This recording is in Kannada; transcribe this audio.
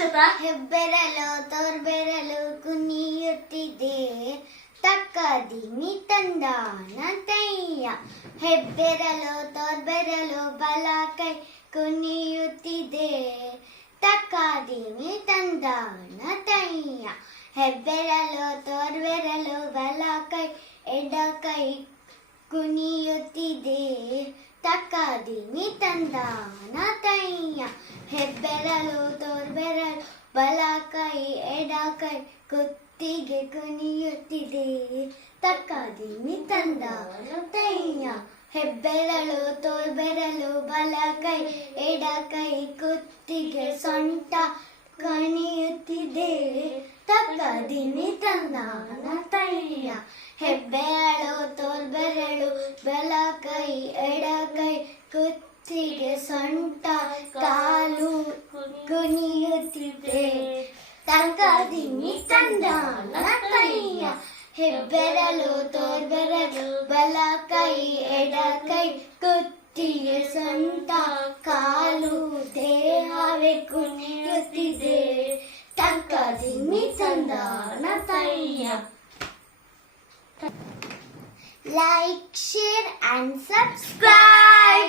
ಹೆಬ್ಬೆರಳು ತೋರ್ಬೆರಳು ಕುಣಿಯುತ್ತಿದೆ ತಕ್ಕದಿಮಿ ತಂದಾನ ತಯ್ಯ. ಹೆಬ್ಬೆರಳು ತೋರ್ಬೆರಳು ಬಲ ಕೈ ಕುಣಿಯುತ್ತಿದೆ ತಕ್ಕದಿಮಿ ತಂದಾನ ತಯ್ಯ. ಹೆಬ್ಬೆರಳು ತೋರ್ಬೆರಳು ಬಲ ಕೈ ಎಡ ಕೈ ಕುಣಿಯುತ್ತಿದೆ ತಕ್ಕದಿಮಿ ತಂದಾನ ತಯ್ಯ. ಹೆಬ್ಬೆರಳು ತೋರ್ಬೆರಳು ಬಲ ಕೈ ಎಡ ಕೈ ಕುತ್ತಿಗೆ ಕುಣಿಯುತ್ತಿದೆ ತಕ್ಕದಿಮಿ ತಂದಾನ ತಯ್ಯ. ಹೆಬ್ಬೆರಳು ತೋರ್ಬೆರಳು ಬಲ ಕೈ ಎಡ ಕೈ ಕುತ್ತಿಗೆ ಸೊಂಟ ಕುಣಿಯುತ್ತಿದೆ ತಕ್ಕದಿಮಿ ತಂದಾನ ತಯ್ಯ. ಹೆಬ್ಬೆರಳು ತೋರ್ಬೆರಳು ಬಲ ಕೈ ಎಡ ಕೈ ಕುತ್ತಿಗೆ ಸೊಂಟ ಕಾಲು ಕುಣಿಯುತ್ತಿದೆ ತಕ್ಕದಿಮಿ ತಂದಾನ ತಯ್ಯ. ಹೆಬ್ಬೆರಳು ತೋರ್ಬೆರಳು ಬಲ ಕೈ ಎಡ ಕೈ ಕುತ್ತಿಗೆ ಸೊಂಟ ಕಾಲು ದೇಹವೇ ಕುಣಿಯುತ್ತಿದೆ ತಕ್ಕದಿಮಿ ತಂದಾನ ತಯ್ಯ. Like, share and subscribe.